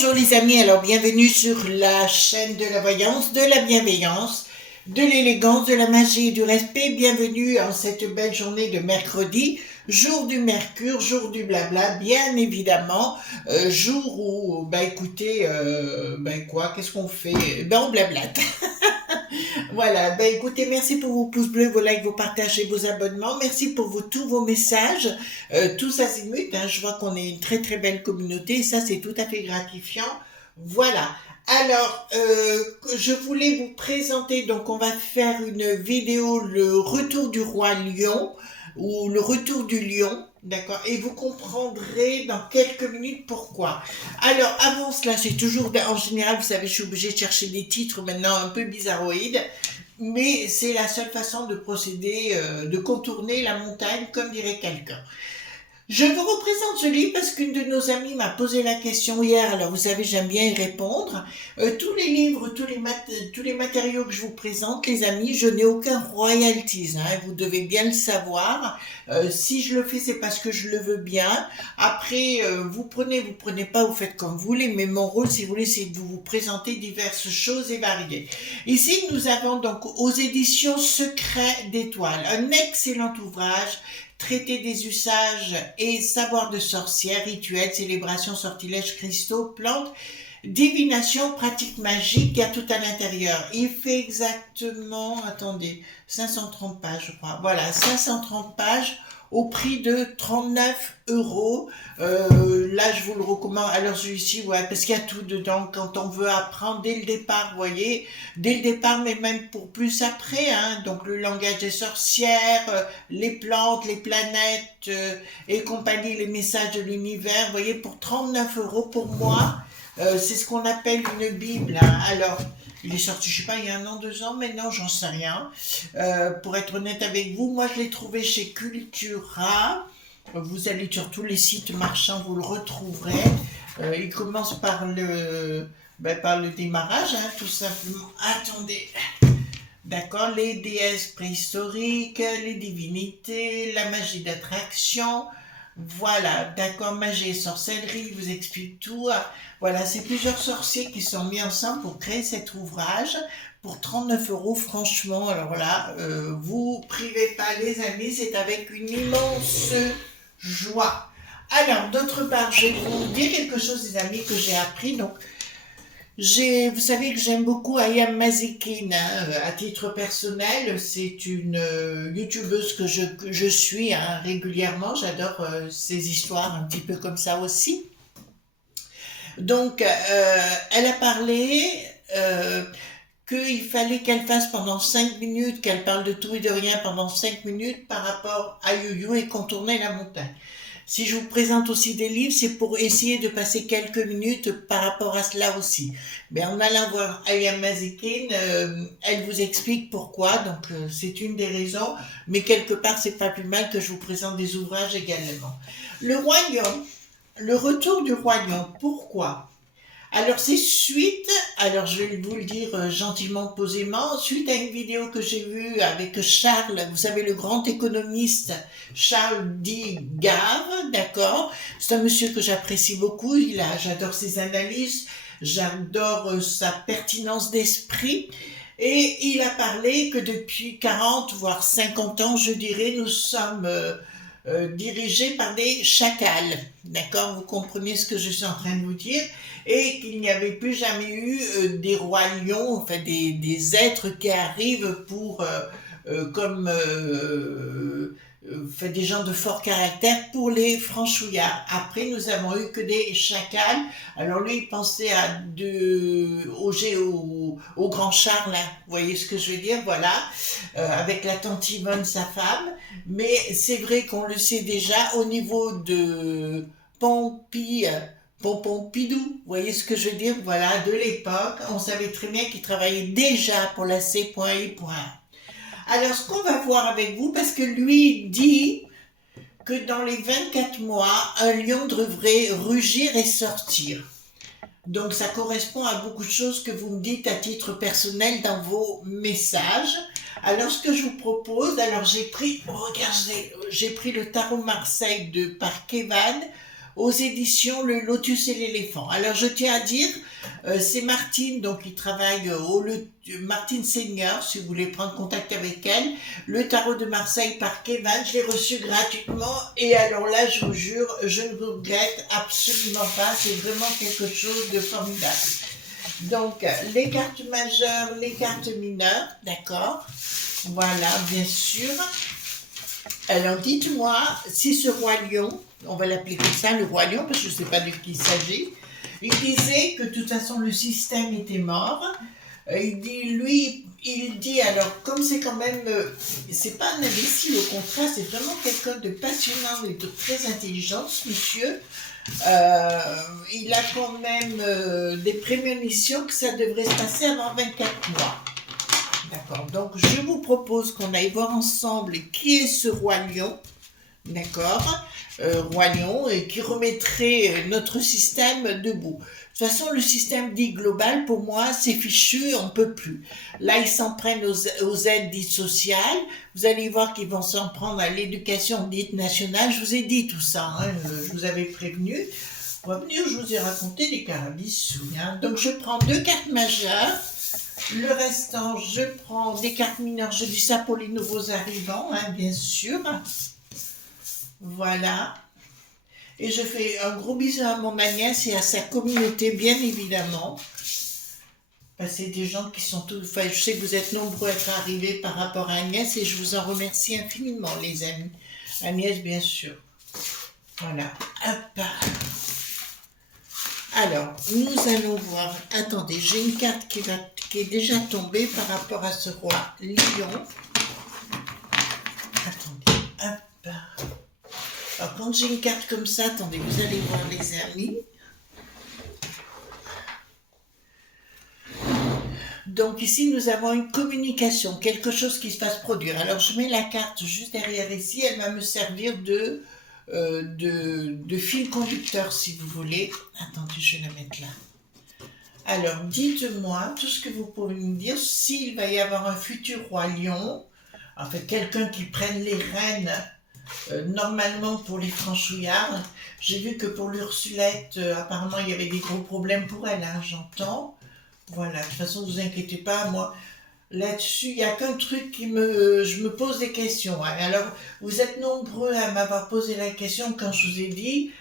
Bonjour les amis, alors bienvenue sur la chaîne de la voyance, de la bienveillance, de l'élégance, de la magie et du respect. Bienvenue en cette belle journée de mercredi, jour du Mercure, jour du blabla, bien évidemment, jour où, écoutez, quoi, qu'est-ce qu'on fait? On blablate. Voilà, écoutez, merci pour vos pouces bleus, vos likes, vos partages et vos abonnements. Merci pour tous vos messages, tous azimuts. Hein, je vois qu'on est une très très belle communauté, ça c'est tout à fait gratifiant. Voilà. Alors, je voulais vous présenter, donc on va faire une vidéo, le retour du roi lion, ou le retour du lion, d'accord, et vous comprendrez dans quelques minutes pourquoi. Alors, avant cela, c'est toujours, en général, vous savez, je suis obligée de chercher des titres maintenant un peu bizarroïdes, mais c'est la seule façon de procéder, de contourner la montagne, comme dirait quelqu'un. Je vous représente ce livre parce qu'une de nos amies m'a posé la question hier, alors vous savez, j'aime bien y répondre. Tous les livres, tous les matériaux que je vous présente, les amis, je n'ai aucun royalties, hein, vous devez bien le savoir. Si je le fais, c'est parce que je le veux bien. Après, vous prenez pas, vous faites comme vous voulez, mais mon rôle, si vous voulez, c'est de vous présenter diverses choses et variées. Ici, nous avons donc aux éditions Secrets d'étoiles, un excellent ouvrage, traité des usages et savoirs de sorcières, rituels, célébrations, sortilèges, cristaux, plantes, divination, pratiques magiques, il y a tout à l'intérieur. Il fait exactement, attendez, 530 pages, je crois. Voilà, 530 pages au prix de 39 euros. Là, je vous le recommande. Alors, celui-ci, ouais, parce qu'il y a tout dedans quand on veut apprendre dès le départ, vous voyez, dès le départ, mais même pour plus après, hein. Donc, le langage des sorcières, les plantes, les planètes et compagnie, les messages de l'univers, vous voyez, pour 39 euros pour moi. C'est ce qu'on appelle une Bible. Hein. Alors, il est sorti, je sais pas, il y a 1 an, 2 ans, mais non, j'en sais rien. Pour être honnête avec vous, moi je l'ai trouvé chez Cultura. Vous allez sur tous les sites marchands, vous le retrouverez. Il commence par le démarrage, hein, tout simplement. Attendez. D'accord, les déesses préhistoriques, les divinités, la magie d'attraction. Voilà, d'accord, magie et sorcellerie, il vous explique tout. Voilà, c'est plusieurs sorciers qui sont mis ensemble pour créer cet ouvrage pour 39 euros, franchement. Alors là, vous privez pas les amis, c'est avec une immense joie. Alors, d'autre part, je vais vous dire quelque chose, les amis, que j'ai appris. Donc, vous savez que j'aime beaucoup Ayam Mazikin, hein, à titre personnel, c'est une youtubeuse que je suis hein, régulièrement, j'adore ses histoires un petit peu comme ça aussi. Donc, elle a parlé qu'il fallait qu'elle fasse pendant 5 minutes, qu'elle parle de tout et de rien pendant 5 minutes par rapport à Yu et contourner la montagne. Si je vous présente aussi des livres, c'est pour essayer de passer quelques minutes par rapport à cela aussi. Mais en allant voir Ayam Mazikin, elle vous explique pourquoi, donc c'est une des raisons, mais quelque part c'est pas plus mal que je vous présente des ouvrages également. Le royaume, le retour du royaume, pourquoi? Alors c'est suite, alors je vais vous le dire gentiment, posément, suite à une vidéo que j'ai vue avec Charles, vous savez le grand économiste Charles D. Gave, d'accord. C'est un monsieur que j'apprécie beaucoup, j'adore ses analyses, j'adore sa pertinence d'esprit. Et il a parlé que depuis 40 voire 50 ans, je dirais, nous sommes dirigés par des chacals. D'accord, vous comprenez ce que je suis en train de vous dire, et qu'il n'y avait plus jamais eu des rois lions, enfin des êtres qui arrivent pour fait des gens de fort caractère pour les franchouillards. Après, nous avons eu que des chacals. Alors lui, il pensait au grand Charles, hein. Vous voyez ce que je veux dire, voilà, avec la tante Yvonne, sa femme. Mais c'est vrai qu'on le sait déjà au niveau de Pompidou, vous voyez ce que je veux dire, voilà, de l'époque, on savait très bien qu'il travaillait déjà pour la C.I. Alors, ce qu'on va voir avec vous, parce que lui dit que dans les 24 mois, un lion devrait rugir et sortir. Donc, ça correspond à beaucoup de choses que vous me dites à titre personnel dans vos messages. Alors, ce que je vous propose, alors j'ai pris le tarot Marseille par Kevan aux éditions Le Lotus et l'éléphant. Alors je tiens à dire, c'est Martine, donc qui travaille Martine Seigneur, si vous voulez prendre contact avec elle, le tarot de Marseille par Kevin, je l'ai reçu gratuitement, et alors là, je vous jure, je ne vous regrette absolument pas, c'est vraiment quelque chose de formidable. Donc, les cartes majeures, les cartes mineures, d'accord, voilà, bien sûr. Alors, dites-moi, si ce roi lion, on va l'appeler comme ça, le roi lion, parce que je ne sais pas de qui il s'agit, il disait que de toute façon, le système était mort. Il dit, alors, comme c'est quand même, c'est pas un imbécile, au contraire, c'est vraiment quelqu'un de passionnant et de très intelligent, ce monsieur. Il a quand même des prémonitions que ça devrait se passer avant 24 mois. D'accord, donc je vous propose qu'on aille voir ensemble qui est ce roi lion, d'accord, roi lion, et qui remettrait notre système debout. De toute façon, le système dit global, pour moi, c'est fichu, on ne peut plus. Là, ils s'en prennent aux aides dites sociales. Vous allez voir qu'ils vont s'en prendre à l'éducation dite nationale. Je vous ai dit tout ça, hein, je vous avais prévenu. Pour venir, je vous ai raconté des carabissous. Hein. Donc, je prends 2 cartes majeures. Le restant, je prends des cartes mineures. Je dis ça pour les nouveaux arrivants, hein, bien sûr. Voilà. Et je fais un gros bisou à mon Agnès et à sa communauté, bien évidemment. C'est des gens qui sont tous... Enfin, je sais que vous êtes nombreux à être arrivés par rapport à Agnès et je vous en remercie infiniment, les amis. Agnès, bien sûr. Voilà. Hop. Alors, nous allons voir... Attendez, j'ai une carte qui est déjà tombée par rapport à ce roi lion. Attendez. Hop. Alors, quand j'ai une carte comme ça, attendez, vous allez voir, les amis. Donc ici, nous avons une communication, quelque chose qui se fasse produire. Alors, je mets la carte juste derrière ici, elle va me servir de fil conducteur, si vous voulez. Attendez, je vais la mettre là. Alors, dites-moi tout ce que vous pouvez me dire, s'il va y avoir un futur roi lion, en fait, quelqu'un qui prenne les rênes. Normalement pour les franchouillards, j'ai vu que pour l'Ursulette, apparemment il y avait des gros problèmes pour elle, hein, j'entends. Voilà, de toute façon, ne vous inquiétez pas, moi, là-dessus, il n'y a qu'un truc je me pose des questions. Hein. Alors, vous êtes nombreux à m'avoir posé la question quand je vous ai dit,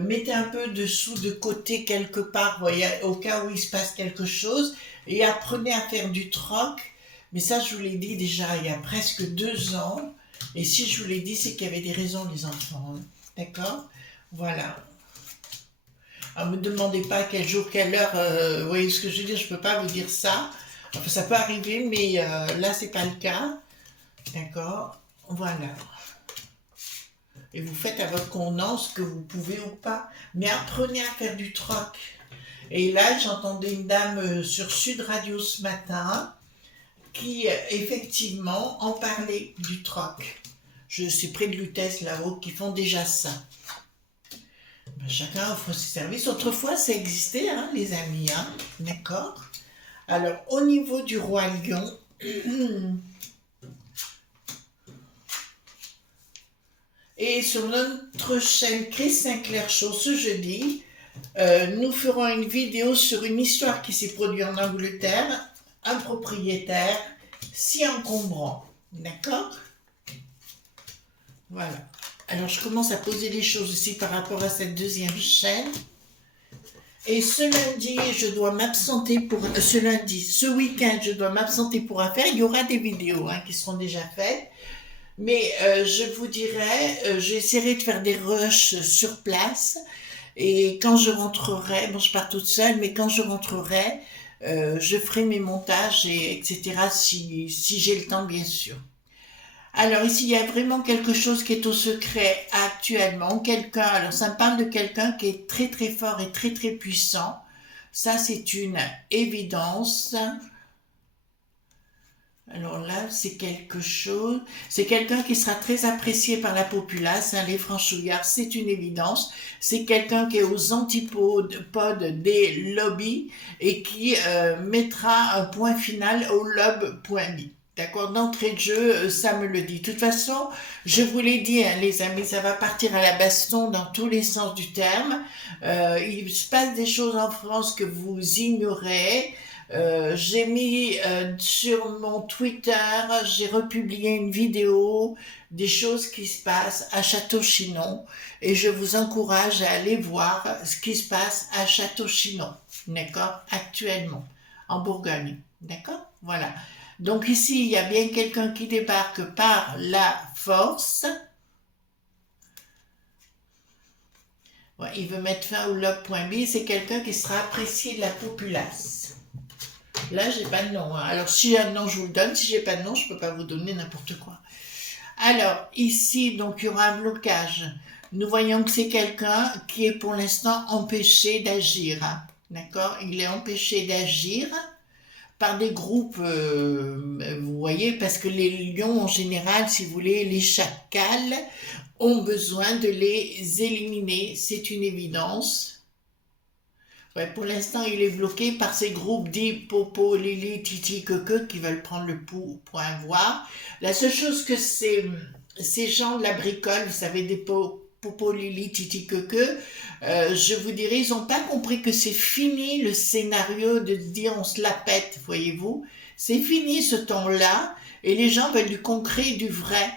mettez un peu dessous de côté quelque part, voyez, au cas où il se passe quelque chose, et apprenez à faire du troc. Mais ça, je vous l'ai dit déjà il y a presque 2 ans. Et si je vous l'ai dit, c'est qu'il y avait des raisons, les enfants. Hein. D'accord? Voilà. Alors, ne me demandez pas quel jour, quelle heure. Vous voyez ce que je veux dire? Je ne peux pas vous dire ça. Enfin, ça peut arriver, mais là, c'est pas le cas. D'accord? Voilà. Et vous faites à votre convenance que vous pouvez ou pas. Mais apprenez à faire du troc. Et là, j'entendais une dame sur Sud Radio ce matin qui, effectivement, en parlait du troc. Je suis près de Lutèce, là-haut, qui font déjà ça. Ben, chacun offre ses services. Autrefois, ça existait, hein, les amis, hein, d'accord? Alors, au niveau du roi lion, et sur notre chaîne Chris Sinclair Show ce jeudi, nous ferons une vidéo sur une histoire qui s'est produite en Angleterre, un propriétaire si encombrant, d'accord? Voilà. Alors, je commence à poser les choses ici par rapport à cette deuxième chaîne. Et ce lundi, je dois m'absenter pour... ce week-end, je dois m'absenter pour affaires. Il y aura des vidéos hein, qui seront déjà faites. Mais je vous dirai, j'essaierai de faire des rushs sur place. Et quand je rentrerai, bon, je pars toute seule, mais quand je rentrerai, je ferai mes montages, etc. si j'ai le temps, bien sûr. Alors ici, il y a vraiment quelque chose qui est au secret actuellement. Alors ça me parle de quelqu'un qui est très très fort et très très puissant. Ça, c'est une évidence. Alors là, c'est quelque chose... C'est quelqu'un qui sera très apprécié par la populace, hein, les franchouillards, c'est une évidence. C'est quelqu'un qui est aux antipodes des lobbies et qui mettra un point final au lobe.me. D'accord, d'entrée de jeu, ça me le dit. De toute façon, je vous l'ai dit, hein, les amis, ça va partir à la baston dans tous les sens du terme. Il se passe des choses en France que vous ignorez. J'ai mis sur mon Twitter, j'ai republié une vidéo des choses qui se passent à Château-Chinon et je vous encourage à aller voir ce qui se passe à Château-Chinon, d'accord, actuellement, en Bourgogne, d'accord, voilà. Donc ici, il y a bien quelqu'un qui débarque par la force. Ouais, il veut mettre fin au log.b, c'est quelqu'un qui sera apprécié de la populace. Là, j'ai pas de nom, hein. Alors, si j'ai un nom, je vous le donne. Si j'ai pas de nom, je peux pas vous donner n'importe quoi. Alors, ici, donc, il y aura un blocage. Nous voyons que c'est quelqu'un qui est pour l'instant empêché d'agir, hein. D'accord? Il est empêché d'agir par des groupes, vous voyez, parce que les lions en général, si vous voulez, les chacals, ont besoin de les éliminer, c'est une évidence. Ouais, pour l'instant, il est bloqué par ces groupes dits Popo, Lili, Titi, Keke qui veulent prendre le point voir. La seule chose que ces gens de la bricole, vous savez, des Popo, Lili, Titi, Keke, je vous dirais, ils n'ont pas compris que c'est fini le scénario de dire on se la pète, voyez-vous. C'est fini ce temps-là et les gens veulent du concret, du vrai.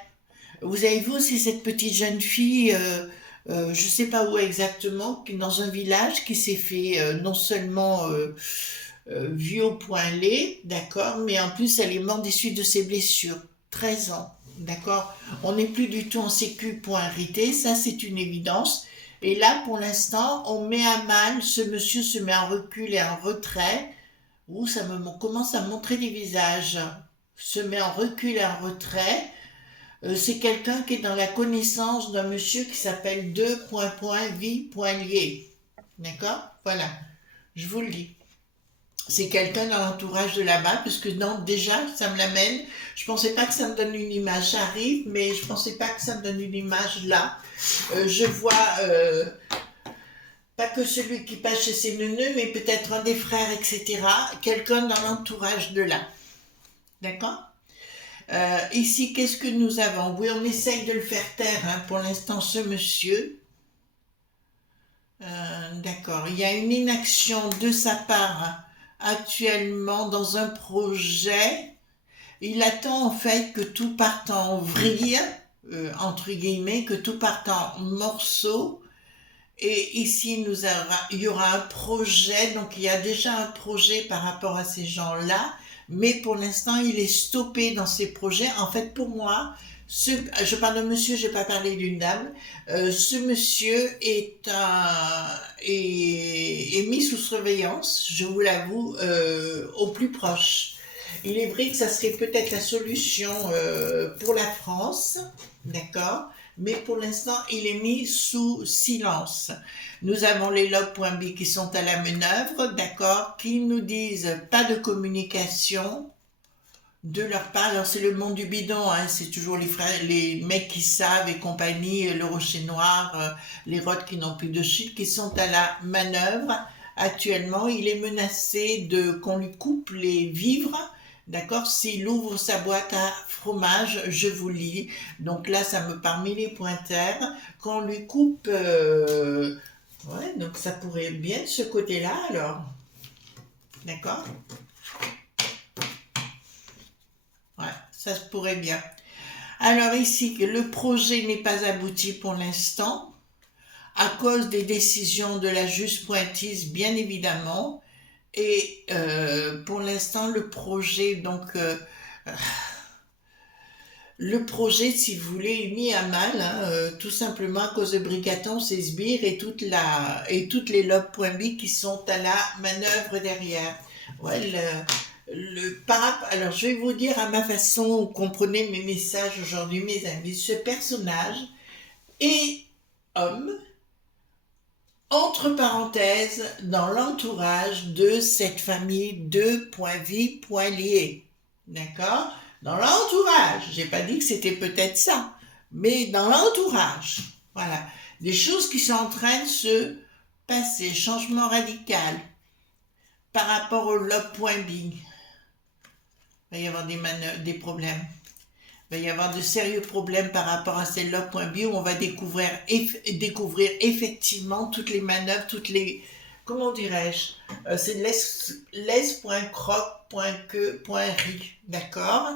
Vous avez vu aussi cette petite jeune fille, je sais pas où exactement, dans un village qui s'est fait non seulement vue au point lait, d'accord, mais en plus elle est morte des suites de ses blessures. 13 ans, d'accord. On n'est plus du tout en sécu.RT, ça c'est une évidence. Et là, pour l'instant, on met à mal, ce monsieur se met en recul et en retrait. Ouh, ça me commence à montrer des visages. Se met en recul et en retrait. C'est quelqu'un qui est dans la connaissance d'un monsieur qui s'appelle 2.vie.lié. D'accord? Voilà, je vous le dis. C'est quelqu'un dans l'entourage de là-bas, puisque non, déjà, ça me l'amène. Je pensais pas que ça me donne une image, j'arrive, mais je pensais pas que ça me donne une image là. Je vois pas que celui qui passe chez ses neuneux, mais peut-être un des frères, etc. Quelqu'un dans l'entourage de là. D'accord? Ici, qu'est-ce que nous avons? Oui, on essaye de le faire taire, hein, pour l'instant, ce monsieur. D'accord. Il y a une inaction de sa part, hein, actuellement dans un projet. Il attend en fait que tout parte en vrille, entre guillemets, que tout parte en morceaux. Et ici, il y aura un projet, donc il y a déjà un projet par rapport à ces gens-là, mais pour l'instant, il est stoppé dans ces projets. En fait, pour moi, je parle d'un monsieur, je n'ai pas parlé d'une dame. Ce monsieur est mis sous surveillance, je vous l'avoue, au plus proche. Il est vrai que ça serait peut-être la solution pour la France, d'accord, mais pour l'instant, il est mis sous silence. Nous avons les logs.b qui sont à la manœuvre, d'accord, qui nous disent pas de communication de leur part. Alors c'est le monde du bidon, hein, c'est toujours les frères, les mecs qui savent et compagnie, le rocher noir, les rottes qui n'ont plus de chute, qui sont à la manœuvre. Actuellement, il est menacé de qu'on lui coupe les vivres. D'accord, s'il ouvre sa boîte à fromage, je vous lis. Donc là, ça me parmi les pointeurs. Qu'on lui coupe, ouais, donc ça pourrait bien de ce côté-là, alors. D'accord. Ouais, ça se pourrait bien. Alors ici, le projet n'est pas abouti pour l'instant, à cause des décisions de la juge Pointise, bien évidemment. Et pour l'instant, le projet, donc, le projet, si vous voulez, est mis à mal, hein, tout simplement à cause de Bricaton, ses sbires et toutes les logs.b qui sont à la manœuvre derrière. Ouais, alors je vais vous dire à ma façon, comprenez mes messages aujourd'hui, mes amis, ce personnage est homme, entre parenthèses, dans l'entourage de cette famille 2.vie.lié. D'accord? Dans l'entourage. J'ai pas dit que c'était peut-être ça, mais dans l'entourage. Voilà. Des choses qui sont en train de se passer. Changement radical par rapport au log.b. Il va y avoir des problèmes. Il va y avoir de sérieux problèmes par rapport à celle-là.b où on va découvrir effectivement toutes les manœuvres, toutes les... Comment dirais-je c'est les.croc.que.ri, d'accord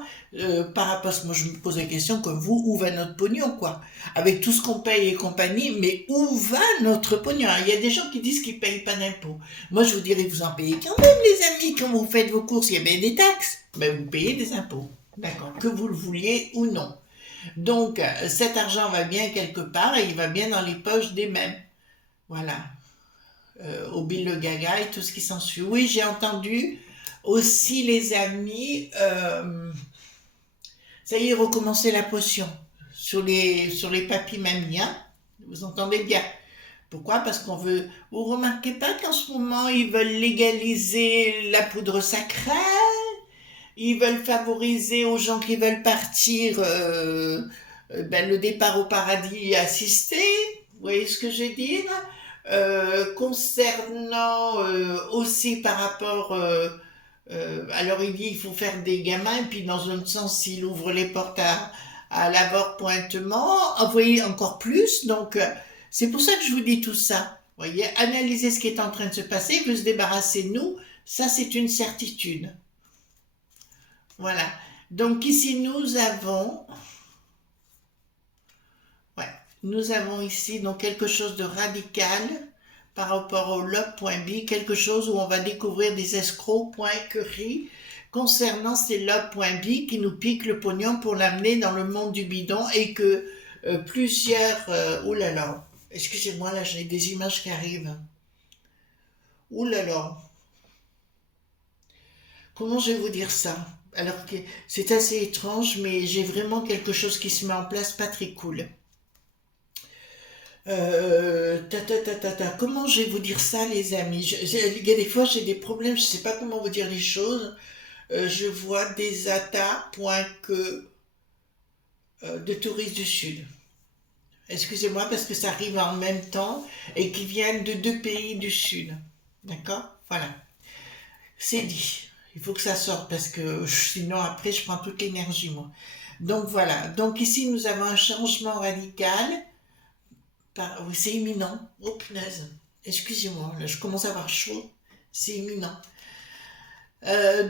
par rapport à ce, moi je me pose la question comme vous, où va notre pognon quoi? Avec tout ce qu'on paye et compagnie, mais où va notre pognon? Il y a des gens qui disent qu'ils ne payent pas d'impôts. Moi je vous dirais, vous en payez quand même les amis, quand vous faites vos courses, il y a bien des taxes, mais vous payez des impôts. D'accord, que vous le vouliez ou non. Donc, cet argent va bien quelque part et il va bien dans les poches des mêmes. Voilà. Au Bill le Gaga et tout ce qui s'ensuit. Oui, j'ai entendu aussi les amis. Ça y est, recommencer la potion sur les papis mamies. Hein, vous entendez bien. Pourquoi? Parce qu'on veut... Vous remarquez pas qu'en ce moment, ils veulent légaliser la poudre sacrée? Ils veulent favoriser aux gens qui veulent partir le départ au paradis assisté. Vous voyez ce que je veux dire? Concernant aussi par rapport... alors il dit il faut faire des gamins, et puis dans un sens il ouvre les portes à l'avortement, vous voyez encore plus. Donc c'est pour ça que je vous dis tout ça. Vous voyez, analyser ce qui est en train de se passer, il veut se débarrasser de nous, ça c'est une certitude. Voilà. Donc ici nous avons ici donc quelque chose de radical par rapport au log.b, quelque chose où on va découvrir des escrocs.query concernant ces log.b qui nous piquent le pognon pour l'amener dans le monde du bidon et que plusieurs... oh là là, excusez-moi, là j'ai des images qui arrivent. Oh là là. Comment je vais vous dire ça? Alors que c'est assez étrange, mais j'ai vraiment quelque chose qui se met en place, pas très cool. Comment je vais vous dire ça, les amis? Il y a des fois, j'ai des problèmes, je sais pas comment vous dire les choses. Je vois des atas.que de touristes du Sud. Excusez-moi parce que ça arrive en même temps et qui viennent de 2 pays du Sud. D'accord? Voilà. C'est dit. Il faut que ça sorte parce que sinon après je prends toute l'énergie moi. Donc voilà. Donc ici nous avons un changement radical. Oui, c'est imminent. Oh punaise. Excusez-moi, là je commence à avoir chaud. C'est imminent.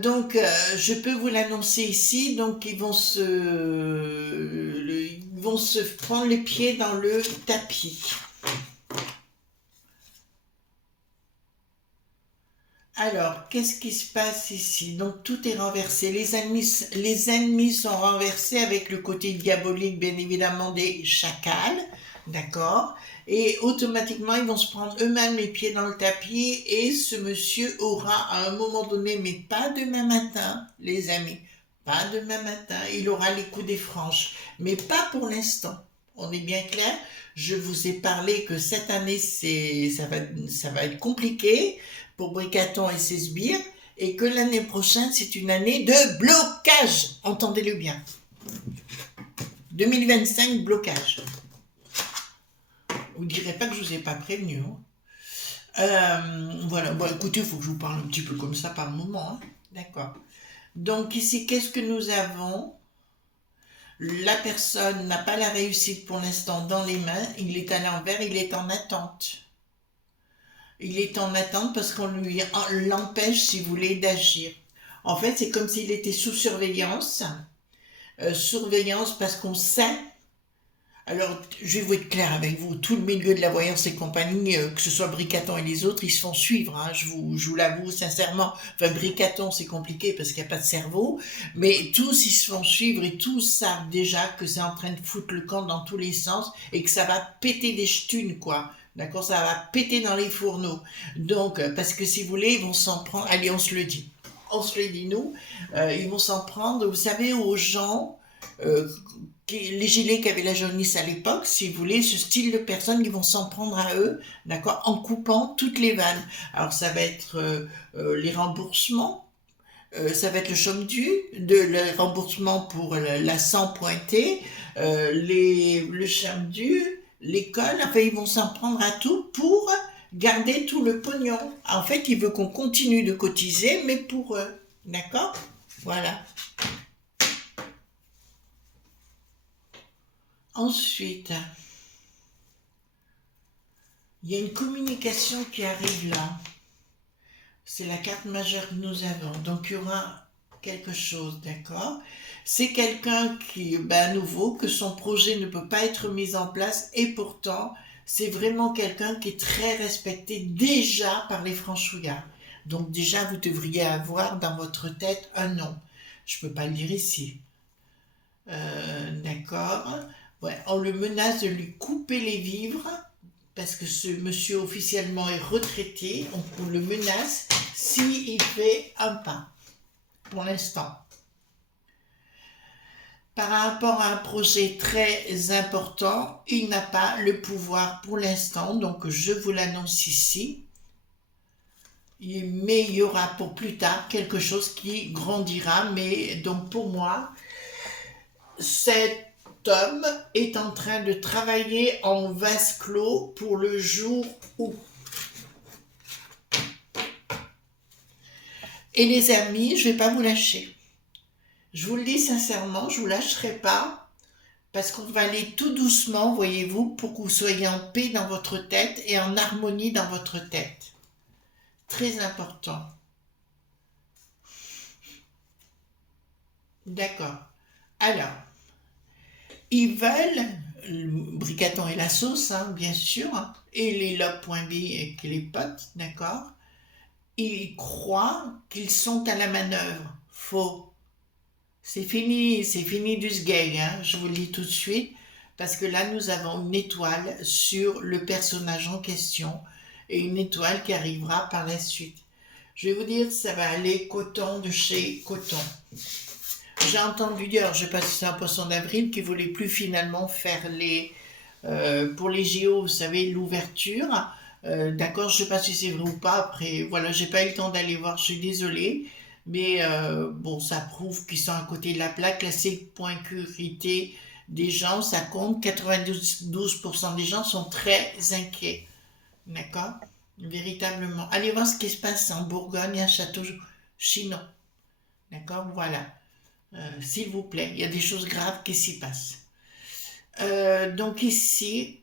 Donc je peux vous l'annoncer ici. Donc ils vont se prendre les pieds dans le tapis. Alors, qu'est-ce qui se passe ici? Donc, tout est renversé. Les ennemis sont renversés avec le côté diabolique, bien évidemment, des chacals. D'accord? Et automatiquement, ils vont se prendre eux-mêmes les pieds dans le tapis et ce monsieur aura à un moment donné, mais pas demain matin, les amis, pas demain matin, il aura les coups des franches, mais pas pour l'instant. On est bien clair? Je vous ai parlé que cette année, ça va être compliqué pour Bricaton et ses sbires, et que l'année prochaine, c'est une année de blocage. Entendez-le bien. 2025, blocage. Vous ne direz pas que je ne vous ai pas prévenu. Hein. Voilà, bon écoutez, il faut que je vous parle un petit peu comme ça par moment. Hein. D'accord. Donc ici, qu'est-ce que nous avons? La personne n'a pas la réussite pour l'instant dans les mains, il est à l'envers, il est en attente. Il est en attente parce qu'on l'empêche, si vous voulez, d'agir. En fait, c'est comme s'il était sous surveillance. Surveillance parce qu'on sait. Alors, je vais vous être clair avec vous. Tout le milieu de la voyance et compagnie, que ce soit Bricaton et les autres, ils se font suivre. Hein, je vous l'avoue sincèrement. Enfin, Bricaton, c'est compliqué parce qu'il n'y a pas de cerveau. Mais tous, ils se font suivre et tous savent déjà que c'est en train de foutre le camp dans tous les sens et que ça va péter des ch'tunes, quoi. D'accord, ça va péter dans les fourneaux. Donc, parce que si vous voulez, ils vont s'en prendre. Allez, on se le dit. On se le dit, nous. Ils vont s'en prendre, vous savez, aux gens, les gilets qui avaient la jaunisse à l'époque, si vous voulez, ce style de personnes qui vont s'en prendre à eux, d'accord, en coupant toutes les vannes. Alors, ça va être les remboursements. Ça va être le chôme dû, le remboursement pour la sang pointé, le chôme dû, l'école, enfin ils vont s'en prendre à tout pour garder tout le pognon. En fait, il veut qu'on continue de cotiser, mais pour eux. D'accord? Voilà. Ensuite, il y a une communication qui arrive là. C'est la carte majeure que nous avons. Donc, il y aura quelque chose, d'accord? C'est quelqu'un qui, à nouveau, que son projet ne peut pas être mis en place et pourtant, c'est vraiment quelqu'un qui est très respecté déjà par les franchouillards. Donc déjà, vous devriez avoir dans votre tête un nom. Je ne peux pas le dire ici. D'accord. Ouais, on le menace de lui couper les vivres parce que ce monsieur officiellement est retraité. On le menace s'il fait un pas pour l'instant. Par rapport à un projet très important, il n'a pas le pouvoir pour l'instant, donc je vous l'annonce ici. Mais il y aura pour plus tard quelque chose qui grandira, mais donc pour moi, cet homme est en train de travailler en vase clos pour le jour où. Et les amis, je ne vais pas vous lâcher. Je vous le dis sincèrement, je ne vous lâcherai pas parce qu'on va aller tout doucement, voyez-vous, pour que vous soyez en paix dans votre tête et en harmonie dans votre tête. Très important. D'accord. Alors, ils veulent, le Bricaton et la sauce, hein, bien sûr, hein, et les Lop.b et les potes, d'accord. Ils croient qu'ils sont à la manœuvre. Faux. C'est fini du sgeg, hein, je vous le dis tout de suite, parce que là, nous avons une étoile sur le personnage en question et une étoile qui arrivera par la suite. Je vais vous dire, ça va aller coton de chez coton. J'ai entendu dire, je ne sais pas si c'est un poisson d'avril, qui ne voulait plus finalement faire pour les JO, vous savez, l'ouverture. D'accord, je ne sais pas si c'est vrai ou pas. Après, voilà, j'ai pas eu le temps d'aller voir, je suis désolée. Mais bon, ça prouve qu'ils sont à côté de la plaque. La sécurité des gens, ça compte. 92% des gens sont très inquiets. D'accord? Véritablement. Allez voir ce qui se passe en Bourgogne, à Château-Chinon. D'accord? Voilà. S'il vous plaît, il y a des choses graves qui s'y passent. Donc ici,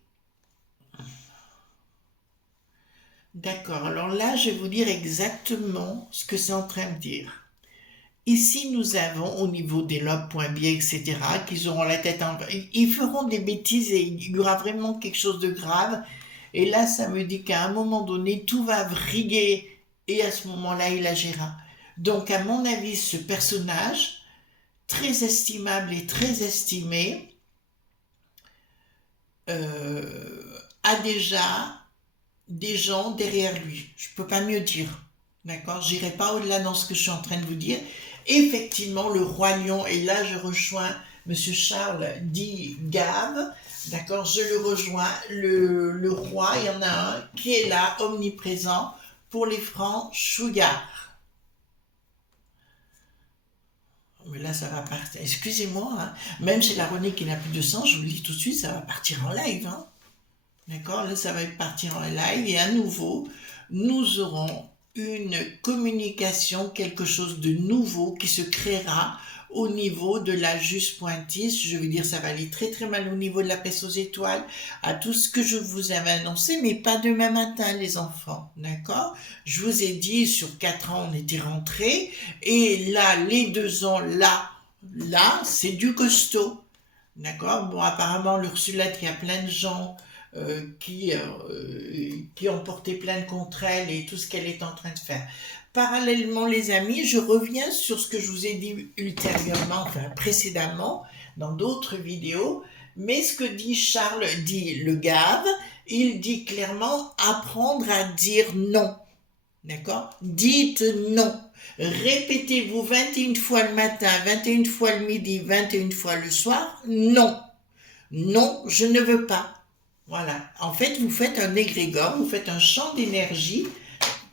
d'accord, alors là, je vais vous dire exactement ce que c'est en train de dire. Ici, nous avons au niveau des lobes.b, etc., qu'ils auront la tête en... Ils feront des bêtises et il y aura vraiment quelque chose de grave. Et là, ça me dit qu'à un moment donné, tout va vriller et à ce moment-là, il agira. Donc, à mon avis, ce personnage, très estimable et très estimé, a déjà des gens derrière lui. Je ne peux pas mieux dire. D'accord? J'irai pas au-delà dans ce que je suis en train de vous dire. Effectivement, le roi lion, et là je rejoins Monsieur Charles dit Gave, d'accord? Je le rejoins. Le roi, il y en a un qui est là, omniprésent, pour les francs-chouillards. Mais là, ça va partir. Excusez-moi, hein. Même chez la Renée qui n'a plus de sang, je vous le dis tout de suite, ça va partir en live. Hein. D'accord? Là, ça va partir en live et à nouveau, nous aurons une communication, quelque chose de nouveau qui se créera au niveau de la juste pointisse. Je veux dire, ça va aller très très mal au niveau de la peste aux étoiles, à tout ce que je vous avais annoncé, mais pas demain matin, les enfants. D'accord? Je vous ai dit, sur 4 ans, on était rentrés, et là, les 2 ans, là, c'est du costaud. D'accord? Bon, apparemment, l'Ursulette, il y a plein de gens qui ont porté plainte contre elle et tout ce qu'elle est en train de faire. Parallèlement, les amis, je reviens sur ce que je vous ai dit ultérieurement, enfin précédemment, dans d'autres vidéos, mais ce que dit Charles, dit le Gave, il dit clairement apprendre à dire non. D'accord? Dites non. Répétez-vous 21 fois le matin, 21 fois le midi, 21 fois le soir. Non. Non, je ne veux pas. Voilà. En fait, vous faites un égrégore, vous faites un champ d'énergie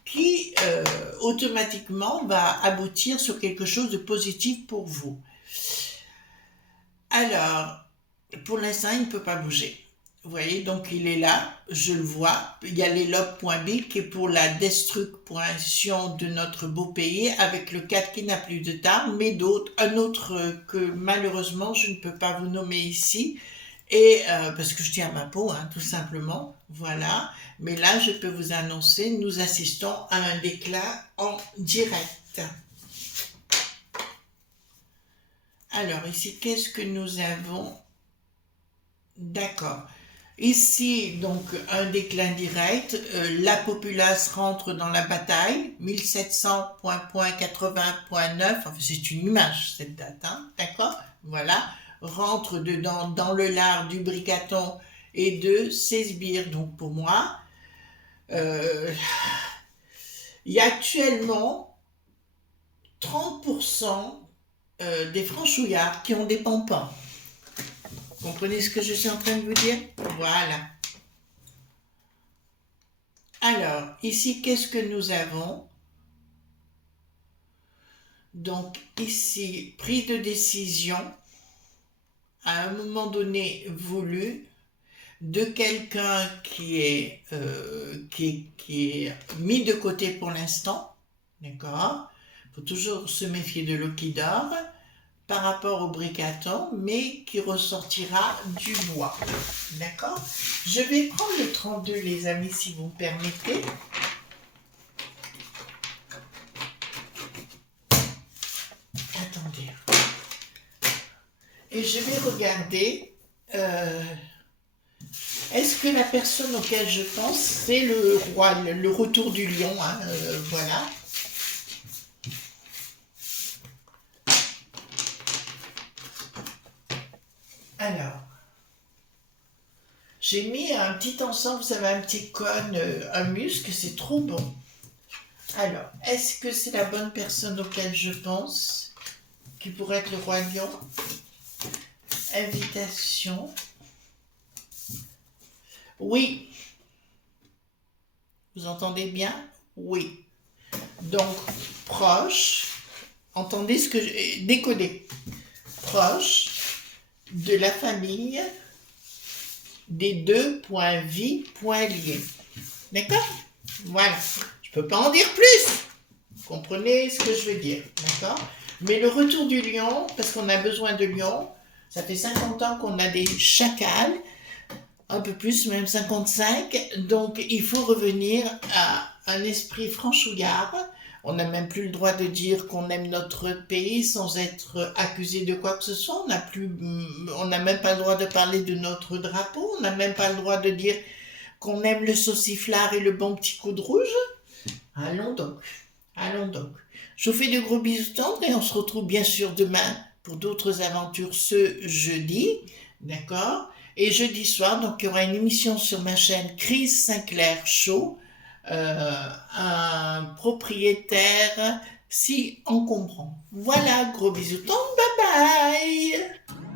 qui automatiquement va aboutir sur quelque chose de positif pour vous. Alors, pour l'instant, il ne peut pas bouger. Vous voyez, donc il est là, je le vois. Il y a l'élop.b qui est pour la destruction de notre beau pays avec le 4 qui n'a plus de table, mais un autre que malheureusement je ne peux pas vous nommer ici, Et parce que je tiens à ma peau, hein, tout simplement, voilà. Mais là, je peux vous annoncer, nous assistons à un déclin en direct. Alors ici, qu'est-ce que nous avons? D'accord. Ici, donc, un déclin direct. La populace rentre dans la bataille. 1700.80.9. Enfin, c'est une image, cette date, hein, d'accord? Voilà. Rentre dedans, dans le lard du Bricaton et de ses sbires. Donc, pour moi, il y a actuellement 30% des franchouillards qui ont des pompons. Vous comprenez ce que je suis en train de vous dire? Voilà. Alors, ici, qu'est-ce que nous avons? Donc, ici, prise de décision à un moment donné voulu de quelqu'un qui est mis de côté pour l'instant. D'accord? Il faut toujours se méfier de l'eau qui dort par rapport au Bricaton, mais qui ressortira du bois. D'accord? Je vais prendre le 32, les amis, si vous me permettez. Attendez. Et je vais regarder, est-ce que la personne auquel je pense, c'est le roi, le retour du lion, hein, voilà. Alors, j'ai mis un petit ensemble, vous savez, un petit cône, un musc, c'est trop bon. Alors, est-ce que c'est la bonne personne auquel je pense, qui pourrait être le roi lion? Invitation. Oui. Vous entendez bien? Oui. Donc, proche. Entendez ce que j'ai décodé. Proche de la famille des deux points vie, points liés. D'accord? Voilà. Je peux pas en dire plus. Vous comprenez ce que je veux dire? D'accord? Mais le retour du lion, parce qu'on a besoin de lions, ça fait 50 ans qu'on a des chacals, un peu plus, même 55, donc il faut revenir à un esprit franchouillard. On n'a même plus le droit de dire qu'on aime notre pays sans être accusé de quoi que ce soit. On n'a même pas le droit de parler de notre drapeau. On n'a même pas le droit de dire qu'on aime le sauciflard et le bon petit coup de rouge. Allons donc, allons donc. Je vous fais de gros bisous tendres et on se retrouve bien sûr demain pour d'autres aventures ce jeudi, d'accord? Et jeudi soir, donc il y aura une émission sur ma chaîne Chris Sinclair Show, un propriétaire si encombrant. Voilà, gros bisous tendres, bye bye!